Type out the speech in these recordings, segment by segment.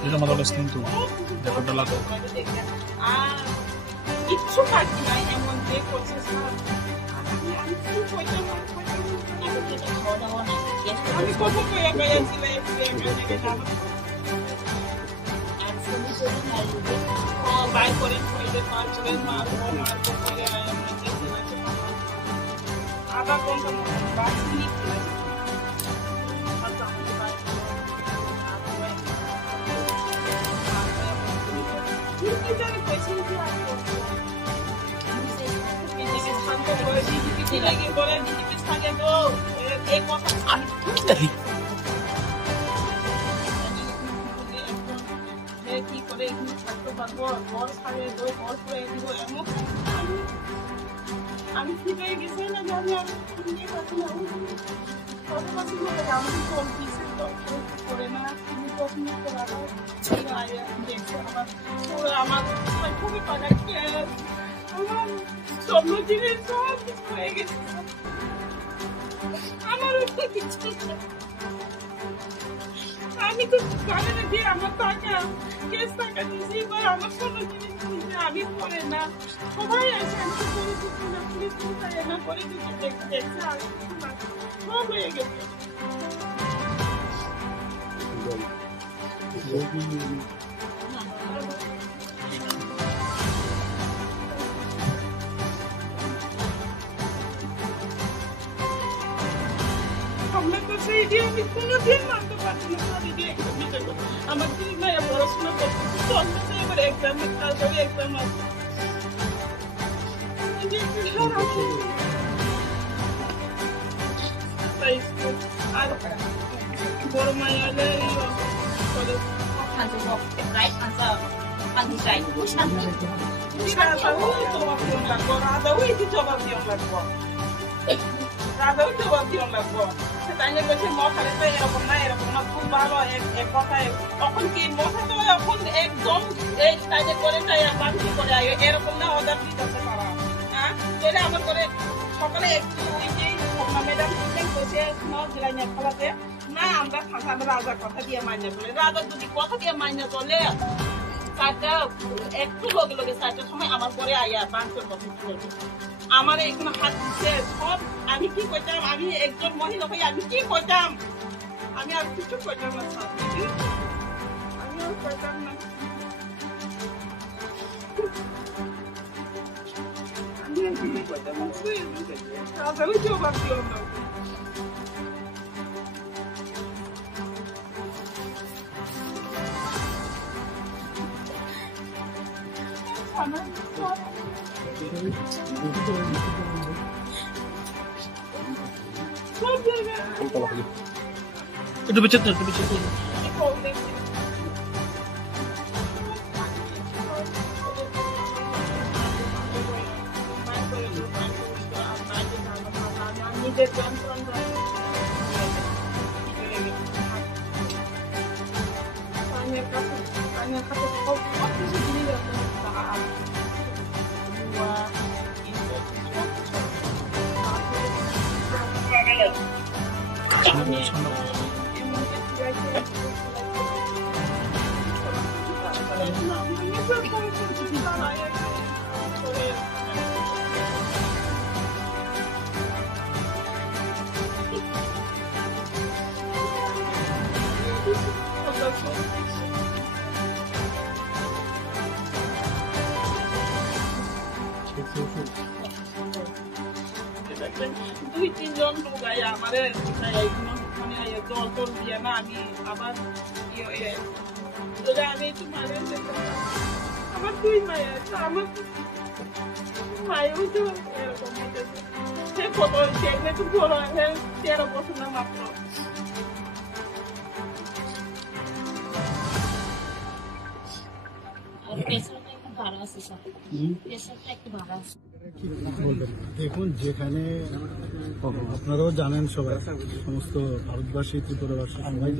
Itu malah listing tuh, dapat lagu. Itu pagi yang monte proses আমি কত কইয়া কইয়া ছিলে বাই করে কইলে পাঁচজন মারবো করে আবার কোনটা বাকি আমি ফিরে গেছি না জানি আমি নিয়ে পাচ্ছি না কত পাচ্ছি না আমি কোন পিসে করে না তুমি কখন করা দেখছো আমার খুবই পাকা আমার স্বপ্ন জিনিস সব কিছু হয়ে গেছে আমার কিছু আমি তো জানি না যে আমার টাকা কেস টাকা দিয়েছি বা আমার কোনো জিনিস দিয়েছে আমি করে না সবাই আছে আমি তো করে দিচ্ছি না পুলিশ কোথায় না করে দিচ্ছি দেখছে আর সব হয়ে গেছে আমার তো সেই দিয়ে আমি কোনোদিন মানতে পারছি না আমার দুই মায়ের পড়াশোনা করতে চলতেছে এবার এক্সামের তাড়াতাড়ি এক্সাম আছে আর বড় মায়ের জবাব দিয়ে লাগবো রাজাও জবাব দিয়ে লাগবো তাইলে বলছে মশারে তো এরকম না খুব ভালো এক কথায় তখন কি মশা তো এখন একদম এই তাইলে করে যাই বাড়ি করে এরকম না অর্ডার দিতে পারা হ্যাঁ এটা আমার করে সকালে একটু ওই যে ম্যাডাম বসে জেলায় খেলাতে না আমরা রাজার কথা দিয়ে মাইনে চলে রাজার যদি কথা দিয়ে মাইনে চলে চারটা একটু লগে লগে চারটার সময় আমার পরে আইয়া বাংশের কথা চলবে আমার এখানে হাত দিচ্ছে সব আমি কি করতাম আমি একজন মহিলা হয়ে আমি কি করতাম আমি আর কিছু করতাম না আমি আর করতাম না Sabe o que eu bati ou não? Itu becet. দুই তিনজন লোক আয় আমাদের মানে জল দিয়ে না আমি আবার আমি একটু মায়ের আমার দুই মায়ের আমার মায়েও তো এরকম সে কত সেখানে একটু বড় 13 বছর না মাত্র দেখুন, যেখানে আপনারাও জানেন সবাই, সমস্ত ভারতবাসী ত্রিপুরাবাসী সবাই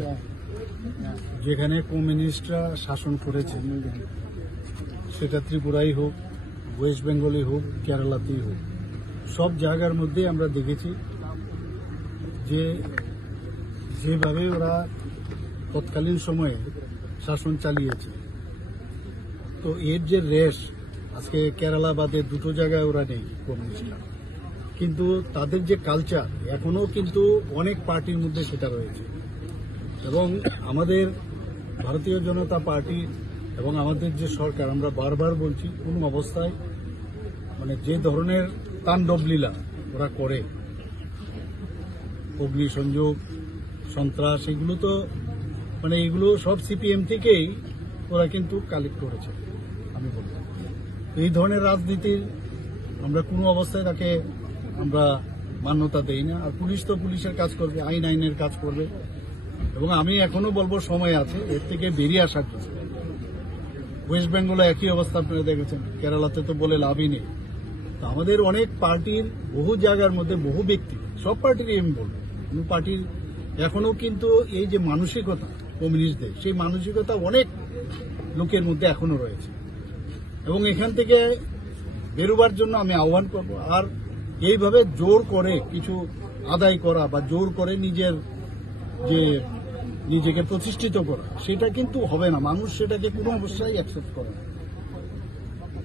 যেখানে কমিউনিস্টরা শাসন করেছে, সেটা ত্রিপুরাই হোক, ওয়েস্ট বেঙ্গলই হোক, কেরালাতেই হোক, সব জায়গার মধ্যে আমরা দেখেছি যে যেভাবে ওরা তৎকালীন সময়ে শাসন চালিয়েছে। তো এর যে রেশ আজকে কেরালা বাদে দুটো জায়গায় ওরা নেই কমিউনিস্টরা, কিন্তু তাদের যে কালচার এখনো কিন্তু অনেক পার্টির মধ্যে সেটা রয়েছে। এবং আমাদের ভারতীয় জনতা পার্টি এবং আমাদের যে সরকার, আমরা বারবার বলছি, কোনো অবস্থায় মানে যে ধরনের তাণ্ডব লীলা ওরা করে, অগ্নিসংযোগ, সন্ত্রাস, এগুলো তো মানে এগুলো সব সিপিএম থেকেই ওরা কিন্তু কালেক্ট করেছে। আমি বলব এই ধরনের রাজনীতির আমরা কোনো অবস্থায় তাকে আমরা মান্যতা দেই না। আর পুলিশ তো পুলিশের কাজ করবে, আইনের কাজ করবে। এবং আমি এখনো বলবো সময় আছে এর থেকে বেরিয়ে আসার জন্য। ওয়েস্ট বেঙ্গলে একই অবস্থা আপনারা দেখেছেন, কেরালাতে তো বলে লাভই নেই। তো আমাদের অনেক পার্টির বহু জায়গার মধ্যে বহু ব্যক্তি, সব পার্টিরই আমি বলবো, কোনো পার্টির এখনো কিন্তু এই যে মানসিকতা কমিউনিস্টদের, সেই মানসিকতা অনেক লোকের মধ্যে এখনো রয়েছে। এবং এখান থেকে বেরোবার জন্য আমি আহ্বান করব। আর এইভাবে জোর করে কিছু আদায় করা বা জোর করে নিজেকে প্রতিষ্ঠিত করা, সেটা কিন্তু হবে না। মানুষ সেটাকে কোনো অবস্থায় অ্যাকসেপ্ট করে না।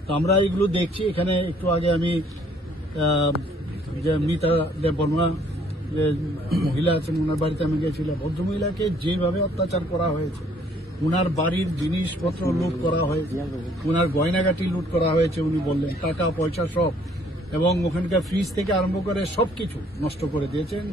তো আমরা এগুলো দেখছি। এখানে একটু আগে আমি যে মিতা দেববর্মা যে মহিলা আছেন, ওনার বাড়িতে আমি গেছিলাম। ভদ্রমহিলাকে যেভাবে অত্যাচার করা হয়েছে, ওনার বাড়ির জিনিসপত্র লুট করা হয়েছে, ওনার গয়নাগাটি লুট করা হয়েছে, উনি বললেন টাকা পয়সা সব, এবং ওখানকার ফ্রিজ থেকে আরম্ভ করে সবকিছু নষ্ট করে দিয়েছেন।